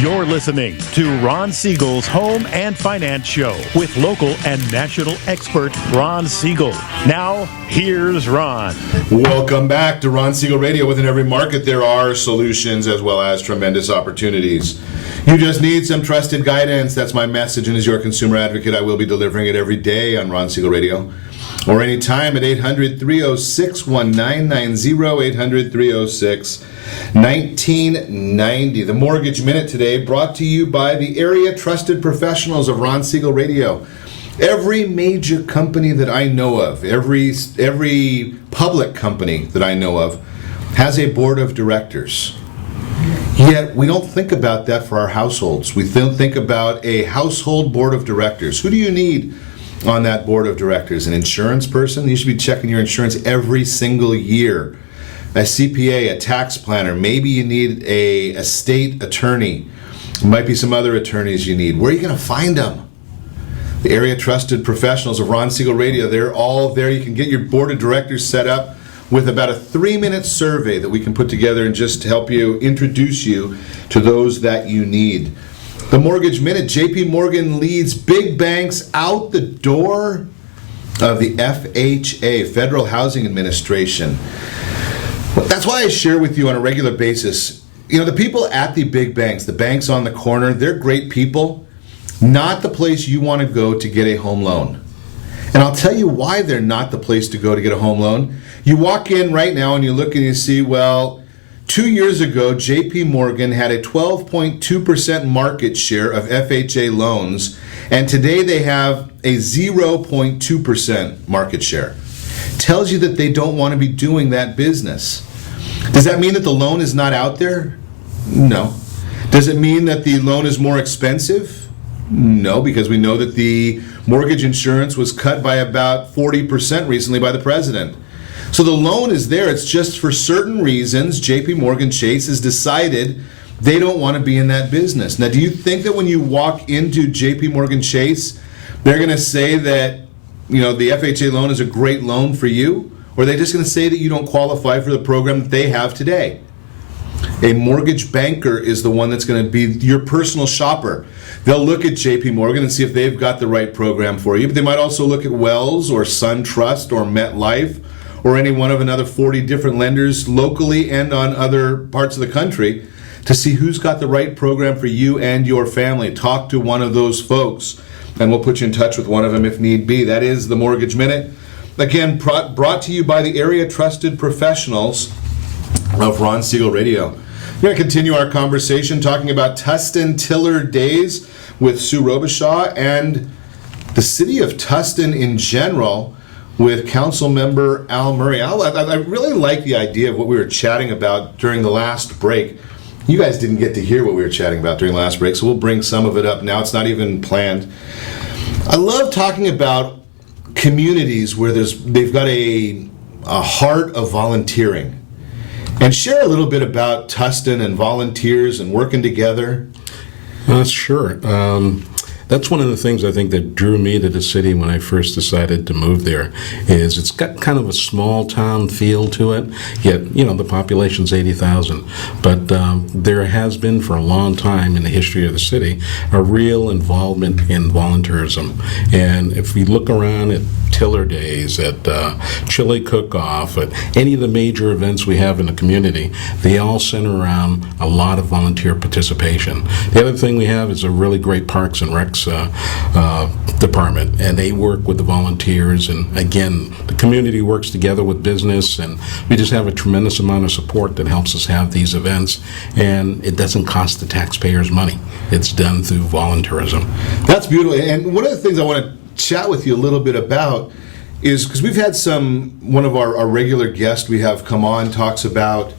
You're listening to Ron Siegel's Home and Finance Show with local and national expert Ron Siegel. Now, here's Ron. Welcome back to Ron Siegel Radio. Within every market, there are solutions as well as tremendous opportunities. You just need some trusted guidance. That's my message, and as your consumer advocate, I will be delivering it every day on Ron Siegel Radio. Or anytime at 800-306-1990, 800-306-1990. The Mortgage Minute today brought to you by the area trusted professionals of Ron Siegel Radio. Every major company that I know of, every public company that I know of, has a board of directors. Yet we don't think about that for our households. We don't think about a household board of directors. Who do you need on that board of directors? An insurance person? You should be checking your insurance every single year. A CPA, a tax planner. Maybe you need a estate attorney. There might be some other attorneys you need. Where are you going to find them? The area trusted professionals of Ron Siegel Radio, they're all there. You can get your board of directors set up with about a 3-minute survey that we can put together and just help you introduce you to those that you need. The Mortgage Minute, JP Morgan leads big banks out the door of the FHA, Federal Housing Administration. That's why I share with you on a regular basis. You know, the people at the big banks, the banks on the corner, they're great people, not the place you want to go to get a home loan. And I'll tell you why they're not the place to go to get a home loan. You walk in right now and you look and you see, well, 2 years ago, JP Morgan had a 12.2% market share of FHA loans, and today they have a 0.2% market share. Tells you that they don't want to be doing that business. Does that mean that the loan is not out there? No. Does it mean that the loan is more expensive? No, because we know that the mortgage insurance was cut by about 40% recently by the president. So the loan is there. It's just for certain reasons, JP Morgan Chase has decided they don't want to be in that business. Now, do you think that when you walk into JP Morgan Chase, they're going to say that, you know, the FHA loan is a great loan for you? Or are they just going to say that you don't qualify for the program that they have today? A mortgage banker is the one that's going to be your personal shopper. They'll look at JP Morgan and see if they've got the right program for you, but they might also look at Wells or SunTrust or MetLife or any one of another 40 different lenders locally and on other parts of the country to see who's got the right program for you and your family. Talk to one of those folks, and we'll put you in touch with one of them if need be. That is the Mortgage Minute. Again, brought to you by the area trusted professionals of Ron Siegel Radio. We're going to continue our conversation talking about Tustin Tiller Days with Sue Robishaw and the city of Tustin in general with Council Member Al Murray. Al, I really like the idea of what we were chatting about during the last break. You guys didn't get to hear what we were chatting about during the last break, so we'll bring some of it up now. It's not even planned. I love talking about communities where they've got a heart of volunteering. And share a little bit about Tustin and volunteers and working together. Sure. That's one of the things I think that drew me to the city when I first decided to move there, is it's got kind of a small town feel to it, yet, you know, the population's 80,000. But there has been for a long time in the history of the city a real involvement in volunteerism. And if we look around at Tiller Days, at Chili Cook-Off, at any of the major events we have in the community, they all center around a lot of volunteer participation. The other thing we have is a really great Parks and Recs department, and they work with the volunteers, and again, the community works together with business, and we just have a tremendous amount of support that helps us have these events, and it doesn't cost the taxpayers money. It's done through volunteerism. That's beautiful. And one of the things I want to chat with you a little bit about is, because we've had one of our regular guests we have come on talks about,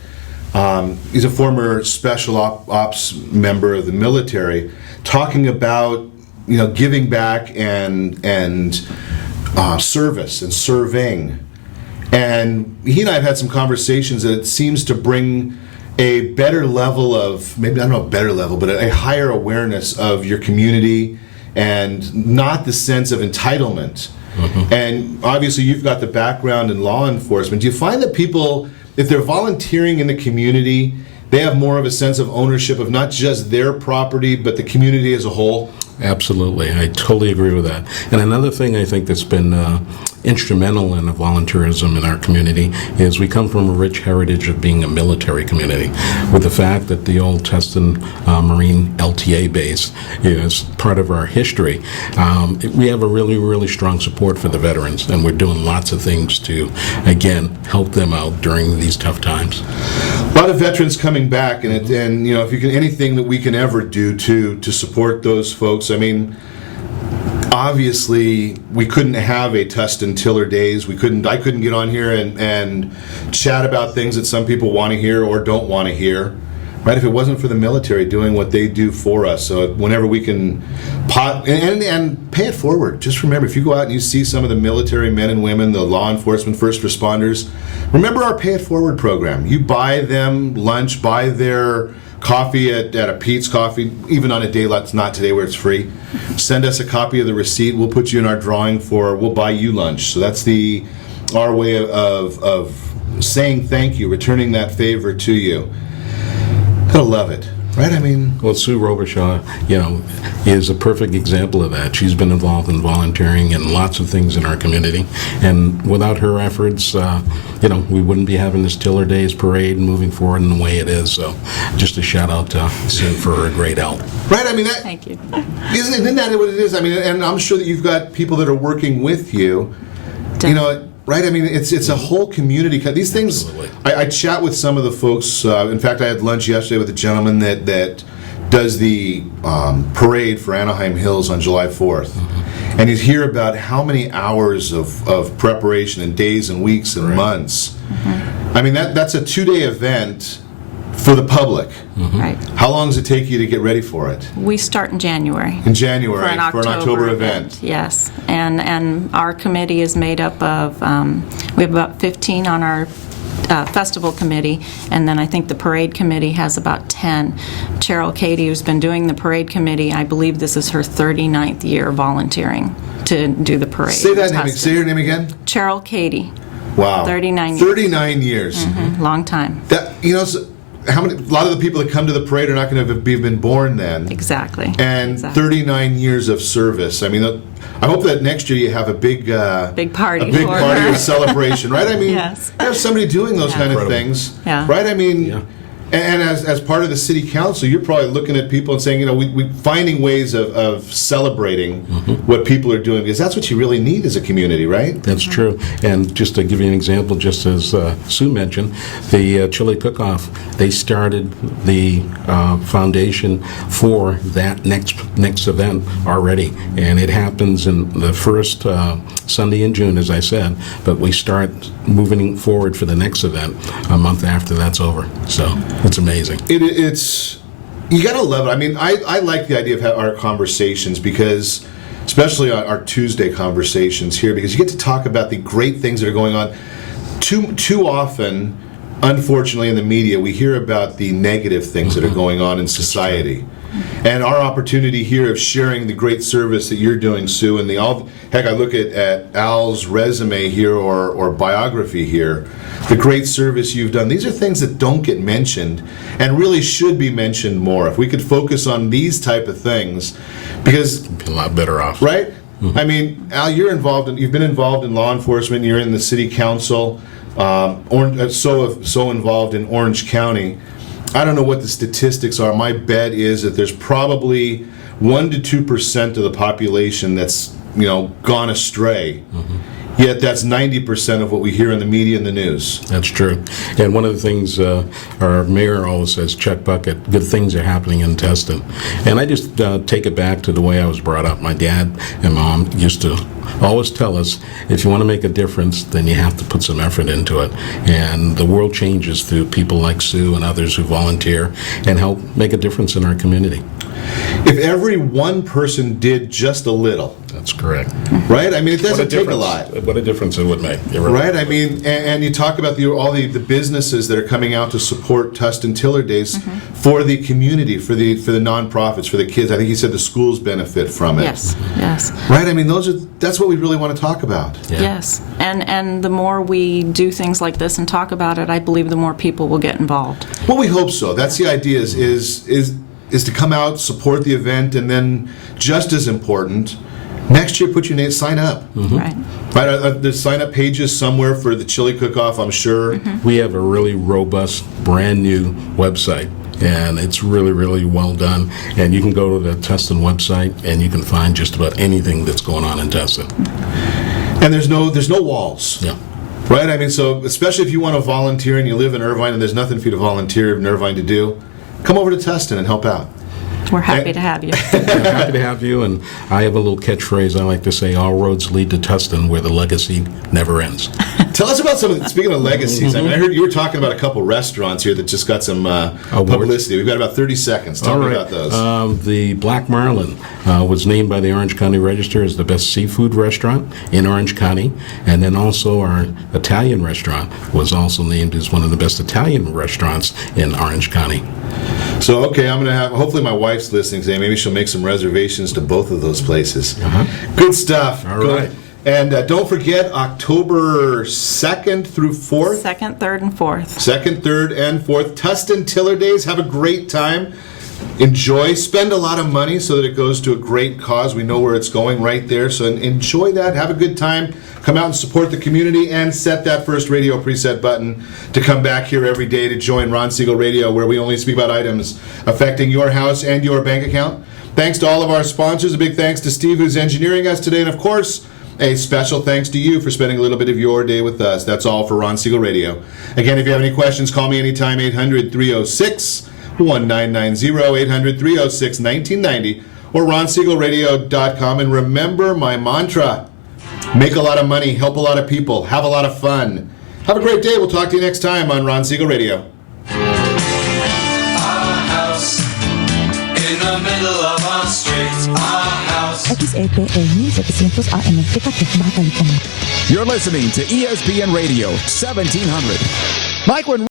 he's a former special ops member of the military, talking about, you know, giving back and service and serving. And he and I have had some conversations that it seems to bring a better level of, maybe, I don't know, a better level, but a higher awareness of your community and not the sense of entitlement. Mm-hmm. And obviously you've got the background in law enforcement. Do you find that people, if they're volunteering in the community, they have more of a sense of ownership of not just their property, but the community as a whole? Absolutely. I totally agree with that. And another thing I think that's been instrumental in the volunteerism in our community is we come from a rich heritage of being a military community. With the fact that the old Tustin Marine LTA base is part of our history, we have a really, really strong support for the veterans, and we're doing lots of things to, again, help them out during these tough times. A lot of veterans coming back, and you know, if you can, anything that we can ever do to support those folks. I mean, obviously, we couldn't have a Tustin Tiller Days. I couldn't get on here and chat about things that some people want to hear or don't want to hear, right? If it wasn't for the military doing what they do for us. So whenever we can and pay it forward. Just remember, if you go out and you see some of the military men and women, the law enforcement, first responders, remember our Pay It Forward program. You buy them lunch, buy their coffee at a Pete's Coffee, even on a day that's not today where it's free, send us a copy of the receipt. We'll put you in our drawing we'll buy you lunch. So that's our way of saying thank you, returning that favor to you. Gotta love it. Right, I mean... Well, Sue Robishaw, is a perfect example of that. She's been involved in volunteering and lots of things in our community. And without her efforts, we wouldn't be having this Tiller Days parade and moving forward in the way it is. So just a shout out to Sue for her great help. Right, I mean... Thank you. Isn't that what it is? I mean, and I'm sure that you've got people that are working with you. Definitely. Right, I mean, it's a whole community. These things, I chat with some of the folks. In fact, I had lunch yesterday with a gentleman that does the parade for Anaheim Hills on July 4th. Mm-hmm. And you hear about how many hours of preparation and days and weeks and months. Mm-hmm. I mean, that's a 2-day event for the public. Mm-hmm. Right. How long does it take you to get ready for it? We start in January. In January, for an October event. Yes. And our committee is made up of, we have about 15 on our festival committee, and then I think the parade committee has about 10. Cheryl Katie, who's been doing the parade committee, I believe this is her 39th year volunteering to do the parade. Say that name. Say your name again. Cheryl Katie. Wow. 39 years. 39 years. Mm-hmm. Long time. A lot of the people that come to the parade are not going to have been born then. Exactly. And 39 years of service. I mean, I hope that next year you have a big party, or celebration, right? I mean, yes. have somebody doing those kind of things, right? I mean, and as part of the city council, you're probably looking at people and saying, we finding ways of celebrating what people are doing, because that's what you really need as a community, right? That's true. And just to give you an example, just as Sue mentioned, the Chili Cook-Off, they started the foundation for that next event already, and it happens in the first Sunday in June, as I said, but we start moving forward for the next event a month after that's over. So it's amazing. It's you gotta love it. I mean, I like the idea of our conversations, because, especially our Tuesday conversations here, because you get to talk about the great things that are going on. Too often, unfortunately, in the media, we hear about the negative things that are going on in society. And our opportunity here of sharing the great service that you're doing, Sue, and I look at Al's resume here or biography here, the great service you've done. These are things that don't get mentioned and really should be mentioned more. If we could focus on these type of things, because be a lot better off, right? Mm-hmm. I mean, Al, you've been involved in law enforcement. You're in the city council, so involved in Orange County. I don't know what the statistics are. My bet is that there's probably 1% to 2% of the population that's gone astray. Mm-hmm. Yet that's 90% of what we hear in the media and the news. That's true. And one of the things our mayor always says, check bucket, good things are happening in Tustin. And I just take it back to the way I was brought up. My dad and mom used to always tell us, if you want to make a difference, then you have to put some effort into it. And the world changes through people like Sue and others who volunteer and help make a difference in our community. If every one person did just a little. That's correct. Right? I mean, it doesn't take a lot. What a difference it would make. Right? I mean, and you talk about all the businesses that are coming out to support Tustin Tiller Days for the community, for the nonprofits, for the kids. I think you said the schools benefit from it. Yes. Right? I mean, that's what we really want to talk about. Yeah. Yes. And the more we do things like this and talk about it, I believe the more people will get involved. Well, we hope so. That's the idea is to come out, support the event, and then, just as important, next year put your name, sign up. Mm-hmm. Right? There's sign-up pages somewhere for the Chili Cook-Off, I'm sure. Mm-hmm. We have a really robust, brand-new website, and it's really, really well done. And you can go to the Tustin website, and you can find just about anything that's going on in Tustin. And there's no walls. Yeah. Right? I mean, so especially if you want to volunteer and you live in Irvine and there's nothing for you to volunteer in Irvine to do, come over to Tustin and help out. We're happy to have you. We're happy to have you, and I have a little catchphrase I like to say, all roads lead to Tustin, where the legacy never ends. Tell us about speaking of legacies. I mean, I heard you were talking about a couple restaurants here that just got some publicity. We've got about 30 seconds. Tell me about those. The Black Marlin was named by the Orange County Register as the best seafood restaurant in Orange County. And then also our Italian restaurant was also named as one of the best Italian restaurants in Orange County. So, okay, I'm going to have, hopefully my wife's listening today. Maybe she'll make some reservations to both of those places. Good stuff. All right. And don't forget, October 2nd through 4th. 2nd, 3rd, and 4th. 2nd, 3rd, and 4th. Tustin Tiller Days. Have a great time. Enjoy. Spend a lot of money so that it goes to a great cause. We know where it's going right there. So enjoy that. Have a good time. Come out and support the community and set that first radio preset button to come back here every day to join Ron Siegel Radio, where we only speak about items affecting your house and your bank account. Thanks to all of our sponsors. A big thanks to Steve, who's engineering us today. And, of course, a special thanks to you for spending a little bit of your day with us. That's all for Ron Siegel Radio. Again, if you have any questions, call me anytime, 800-306-1990, 800-306-1990, or ronsiegelradio.com. And remember my mantra, make a lot of money, help a lot of people, have a lot of fun. Have a great day. We'll talk to you next time on Ron Siegel Radio. XAPA News 700 AM Tekatek Bata Lipunan. You're listening to ESPN Radio 1700. Mike, when